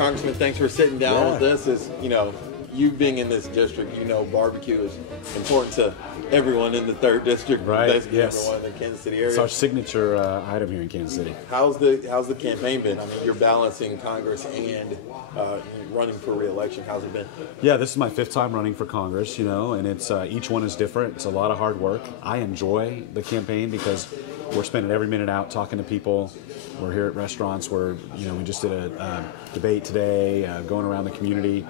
Congressman, thanks for sitting down with us. It's, you know, you being in this district, you know, barbecue is important to everyone in the 3rd district, right? Basically everyone in the Kansas City area. It's our signature item here in Kansas City. How's the campaign been? I mean, you're balancing Congress and running for re-election. How's it been? Yeah, this is my 5th time running for Congress, you know, and it's each one is different. It's a lot of hard work. I enjoy the campaign because we're spending every minute out talking to people. We're here at restaurants. We just did a debate today, going around the community.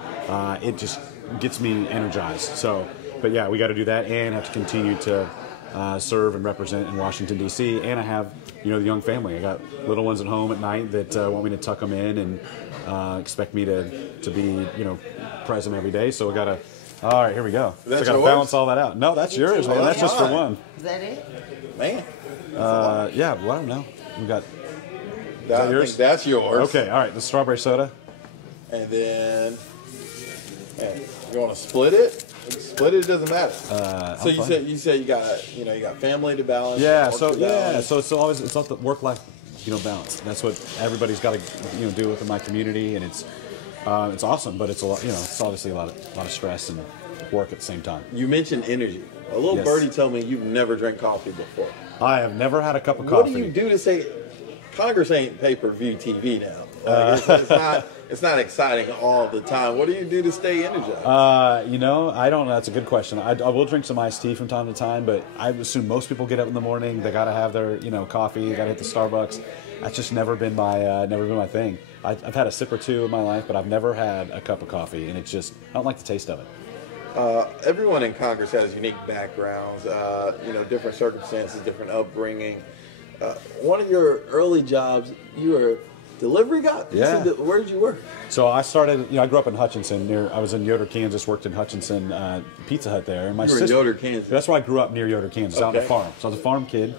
It just gets me energized. So, but yeah, we got to do that and have to continue to serve and represent in Washington, D.C. And I have, you know, the young family. I got little ones at home at night that want me to tuck them in and expect me to be, you know, present every day. So we got to. All right, here we go. So I got to balance all that out. No, that's yours, man. That's just for one. Is that it? Man. Yeah, well, I don't know. We got. I think that's yours. Okay, all right. The strawberry soda. And then, you want to split it? Split it. Doesn't matter. So you said you got family to balance. Yeah. So it's all the work-life, you know, balance. That's what everybody's got to, you know, do within my community, and it's awesome. But it's a lot, you know, it's obviously a lot of stress and work at the same time. You mentioned energy. A little birdie told me you've never drank coffee before. I have never had a cup of coffee. What do you do to say Congress ain't pay-per-view TV now? It's not exciting all the time. What do you do to stay energized? You know, I don't know. That's a good question. I will drink some iced tea from time to time, but I assume most people get up in the morning. They got to have their, you know, coffee. Got to hit the Starbucks. That's just never been my thing. I've had a sip or two in my life, but I've never had a cup of coffee, and it's just I don't like the taste of it. Everyone in Congress has unique backgrounds, you know, different circumstances, different upbringing. One of your early jobs, you were a delivery guy? Yeah. Where did you work? So I started, you know, I grew up in Hutchinson. I was in Yoder, Kansas, worked in Hutchinson, Pizza Hut there. And you were in Yoder, Kansas? That's where I grew up, near Yoder, Kansas, out on the farm. So I was a farm kid.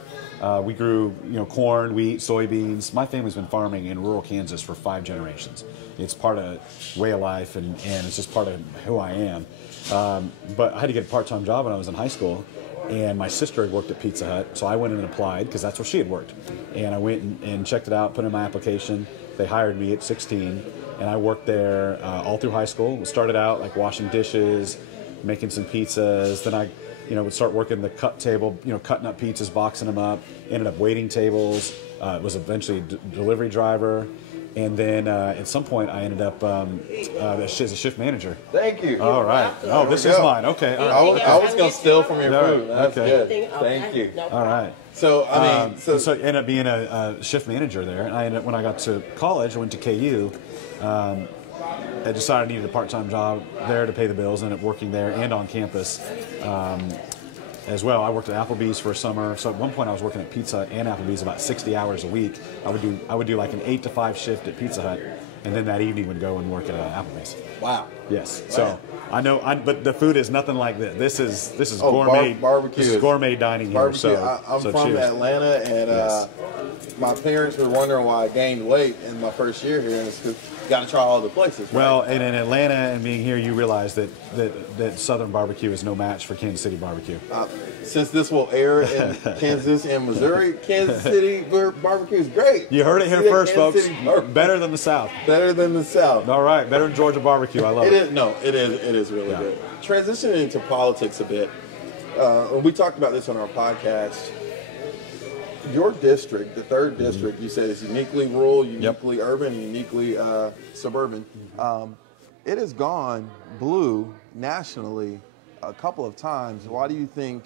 We grew, you know, corn, wheat, soybeans. My family's been farming in rural Kansas for 5 generations. It's part of way of life, and it's just part of who I am. But I had to get a part-time job when I was in high school, and my sister had worked at Pizza Hut, so I went in and applied because that's where she had worked. And I went and checked it out, put in my application. They hired me at 16, and I worked there all through high school. Started out like washing dishes, making some pizzas. Then I, you know, would start working the cut table, you know, cutting up pizzas, boxing them up. Ended up waiting tables. Was eventually a delivery driver. And then at some point, I ended up as a shift manager. Thank you. All right. Oh, this is mine. Okay. I was going to steal from your food. That's okay. good. Thank you. All right. So, I mean, so I ended up being a shift manager there. And I ended up, when I got to college, I went to KU. I decided I needed a part-time job there to pay the bills. Ended up working there and on campus. As well, I worked at Applebee's for a summer. So at one point, I was working at Pizza and Applebee's about 60 hours a week. I would do like an 8 to 5 shift at Pizza Hut, and then that evening would go and work at Applebee's. Wow. Yes. Wow. So I know, but the food is nothing like this. This is gourmet barbecue. This is gourmet dining barbecue. here. I'm from cheers. Atlanta, and my parents were wondering why I gained weight in my first year here, and it's because you got to try all the places. Right? Well, and in Atlanta and being here, you realize that Southern barbecue is no match for Kansas City barbecue. Since this will air in Kansas and Missouri, Kansas City barbecue is great. You heard it here first, folks. Better than the South. Better than the South. All right, better than Georgia barbecue. I love it. It is really good. Transitioning into politics a bit, we talked about this on our podcast. Your district, the 3rd district, you said is uniquely rural, uniquely urban, uniquely suburban. It has gone blue nationally a couple of times. Why do you think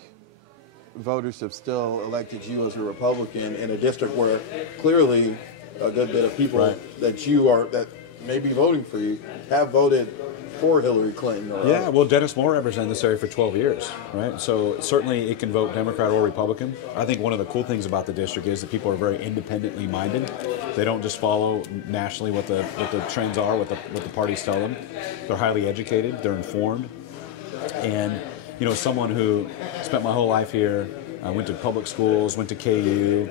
voters have still elected you as a Republican in a district where clearly a good bit of people that may be voting for you have voted for Hillary Clinton? Yeah, well, Dennis Moore represented this area for 12 years, right? So certainly it can vote Democrat or Republican. I think one of the cool things about the district is that people are very independently minded. They don't just follow nationally what the trends are, what the parties tell them. They're highly educated, they're informed. And, you know, someone who spent my whole life here, went to public schools, went to KU,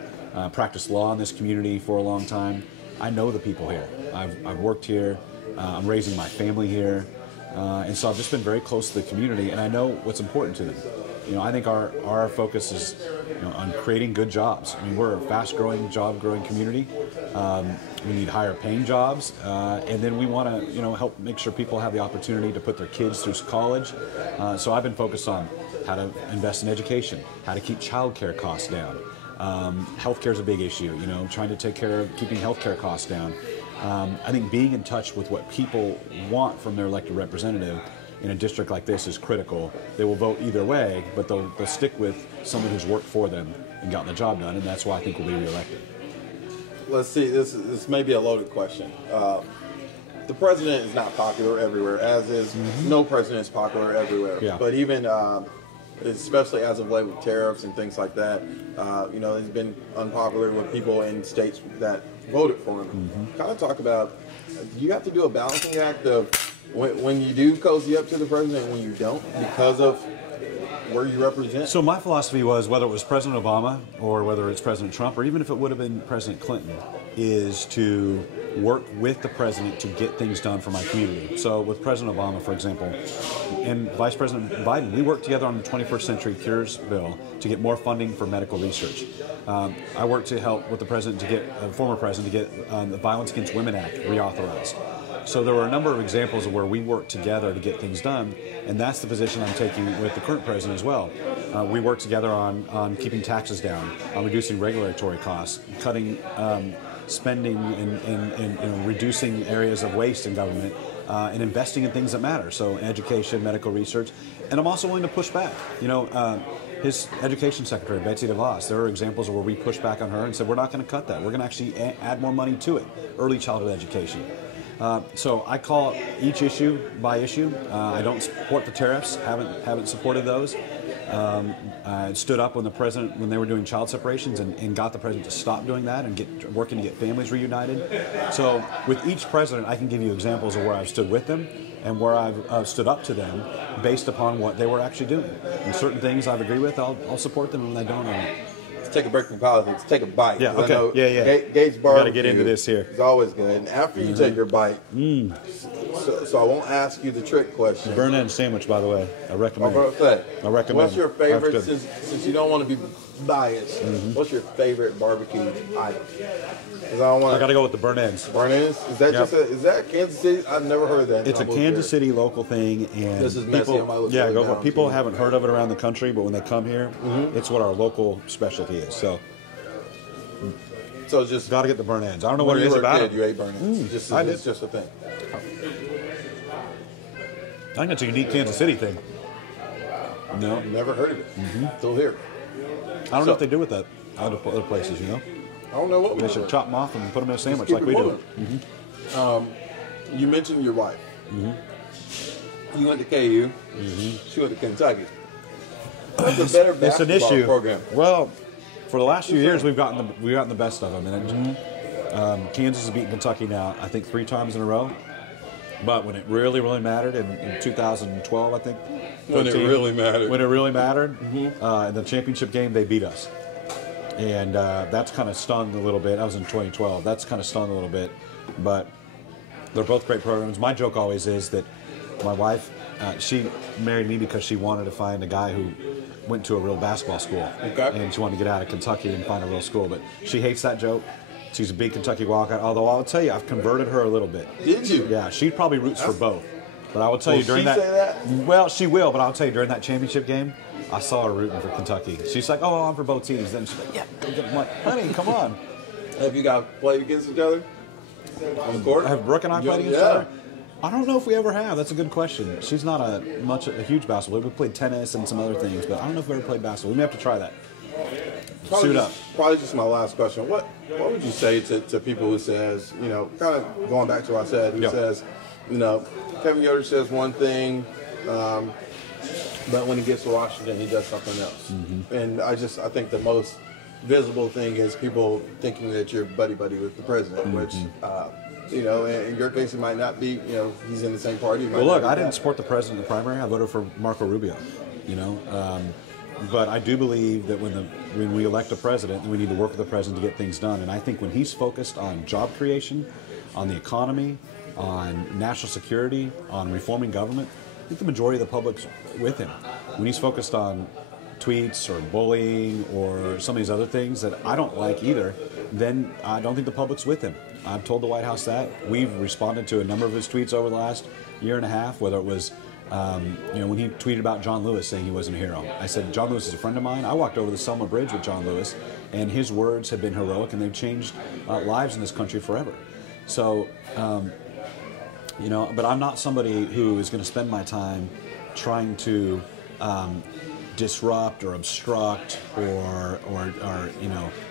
practiced law in this community for a long time. I know the people here. I've worked here. I'm raising my family here. And so I've just been very close to the community, and I know what's important to them. I think our focus is on creating good jobs. I mean, we're a fast-growing, job-growing community. We need higher-paying jobs, and then we want to help make sure people have the opportunity to put their kids through college. So I've been focused on how to invest in education, how to keep child care costs down. Healthcare is a big issue. Trying to take care of keeping healthcare costs down. I think being in touch with what people want from their elected representative in a district like this is critical. They will vote either way, but they'll stick with someone who's worked for them and gotten the job done, and that's why I think we'll be reelected. Let's see, this may be a loaded question. The president is not popular everywhere, as is no president is popular everywhere. Yeah. But even, especially as of late with tariffs and things like that, he's been unpopular with people in states that voted for him. Kind of talk about, you have to do a balancing act of when you do cozy up to the president and when you don't because of where you represent? So my philosophy was, whether it was President Obama or whether it's President Trump or even if it would have been President Clinton, is to work with the president to get things done for my community. So with President Obama, for example, and Vice President Biden, we worked together on the 21st Century Cures bill to get more funding for medical research. I worked to help with the president to get, former president, to get the Violence Against Women Act reauthorized. So there were a number of examples of where we worked together to get things done, and that's the position I'm taking with the current president as well. We worked together on keeping taxes down, on reducing regulatory costs, cutting spending and reducing areas of waste in government, and investing in things that matter. So education, medical research, and I'm also willing to push back. His education secretary, Betsy DeVos, there are examples of where we pushed back on her and said, we're not going to cut that. We're going to actually add more money to it, early childhood education. So I call each issue by issue. I don't support the tariffs, haven't supported those. I stood up when they were doing child separations and got the president to stop doing that and working to get families reunited. So with each president, I can give you examples of where I've stood with them and where I've stood up to them based upon what they were actually doing. And certain things I've agreed with, I'll support them, and when I don't, I won't. Take a break from politics. Take a bite. Yeah. Okay. Yeah. Gates Bar. Got to get into this here. It's always good. And after you take your bite, so I won't ask you the trick question. Burn-in sandwich, by the way. I recommend. I recommend. What's your favorite? Since you don't want to be biased, what's your favorite barbecue item? I got to go with the burn-ins. Burn-ins? Is that is that Kansas City? I've never heard of that. It's a Kansas City local thing, and this is messy. People haven't heard of it around the country, but when they come here, it's what our local specialty is. So just got to get the burn-ins. I don't know what it is about it. You ate burn-ins. It's just a thing. I think it's a unique Kansas City thing. No, never heard of it. Still here. I don't know if they do with that other places. I don't know what they should chop them off and put them in a sandwich like we do. You mentioned your wife. You went to KU. She went to Kentucky. What's a better basketball program? Well, for the last few years, we've gotten the best of them. And Kansas has beaten Kentucky now, I think, 3 times in a row. But when it really, really mattered in 2012, I think. When it really mattered. In the championship game, they beat us. And that's kind of stung a little bit. That was in 2012. That's kind of stung a little bit. But they're both great programs. My joke always is that my wife, she married me because she wanted to find a guy who went to a real basketball school. Okay. And she wanted to get out of Kentucky and find a real school. But she hates that joke. She's a big Kentucky Wildcat. Although I'll tell you, I've converted her a little bit. Did you? Yeah, she probably roots for both. But I will tell you during that. Will she say that? Well, she will. But I'll tell you during that championship game, I saw her rooting for Kentucky. She's like, "Oh, I'm for both teams." Then she's like, "Yeah, go get them." I'm like, "Honey, come on." Have you guys played against each other on the court? Have Brooke and I played against each other? I don't know if we ever have. That's a good question. She's not a huge basketball player. We played tennis and some other things, but I don't know if we ever played basketball. We may have to try that. Probably just my last question. What would you say to people who says, kind of going back to what I said, who says, Kevin Yoder says one thing, but when he gets to Washington, he does something else. And I think the most visible thing is people thinking that you're buddy-buddy with the president, which, in your case, it might not be, he's in the same party. Well, look, I didn't support the president in the primary. I voted for Marco Rubio, But I do believe that when we elect a president, we need to work with the president to get things done. And I think when he's focused on job creation, on the economy, on national security, on reforming government, I think the majority of the public's with him. When he's focused on tweets or bullying or some of these other things that I don't like either, then I don't think the public's with him. I've told the White House that. We've responded to a number of his tweets over the last year and a half, whether it was when he tweeted about John Lewis saying he wasn't a hero. I said, John Lewis is a friend of mine. I walked over the Selma Bridge with John Lewis, and his words have been heroic, and they've changed lives in this country forever. So, but I'm not somebody who is going to spend my time trying to disrupt or obstruct or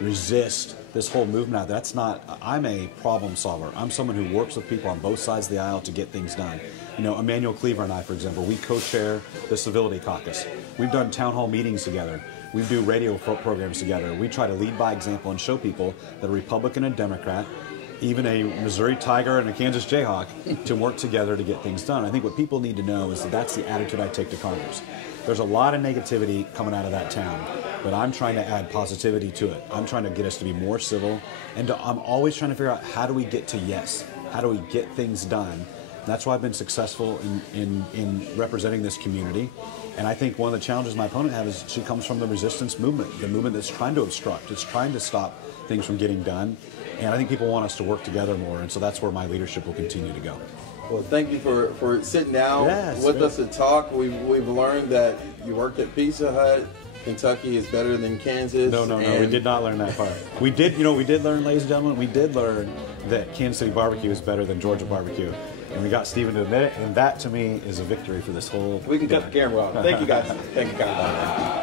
resist this whole movement. That's not. I'm a problem solver. I'm someone who works with people on both sides of the aisle to get things done. Emmanuel Cleaver and I, for example, we co-chair the Civility Caucus. We've done town hall meetings together. We do radio programs together. We try to lead by example and show people that a Republican and Democrat, even a Missouri Tiger and a Kansas Jayhawk, to work together to get things done. I think what people need to know is that that's the attitude I take to Congress. There's a lot of negativity coming out of that town, but I'm trying to add positivity to it. I'm trying to get us to be more civil, and I'm always trying to figure out, how do we get to yes? How do we get things done? That's why I've been successful in representing this community. And I think one of the challenges my opponent has is she comes from the resistance movement, the movement that's trying to obstruct, it's trying to stop things from getting done. And I think people want us to work together more, and so that's where my leadership will continue to go. Well, thank you for sitting down with us to talk. We've learned that you worked at Pizza Hut. Kentucky is better than Kansas. No, we did not learn that part. We did learn, ladies and gentlemen, we did learn that Kansas City barbecue is better than Georgia barbecue. And we got Stephen to admit it, and that to me is a victory for this whole. We can cut the camera off. Thank you guys. Thank you guys.